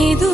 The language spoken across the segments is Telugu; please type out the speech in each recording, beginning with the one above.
ஏதோ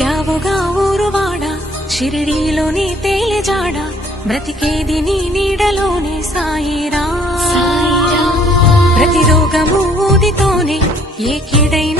గావుగా ఊరువాడ? షిరిడీలోని తేలిజాడ బ్రతికేది నీ నీడలోనే సాయిరా. ప్రతి రోగము ఊదితోనే ఏ కీడైనా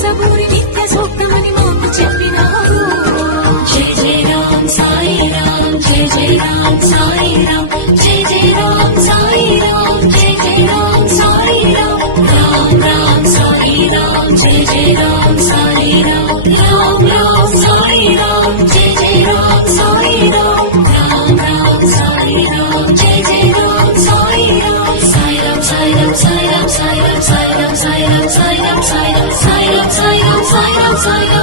saburi Side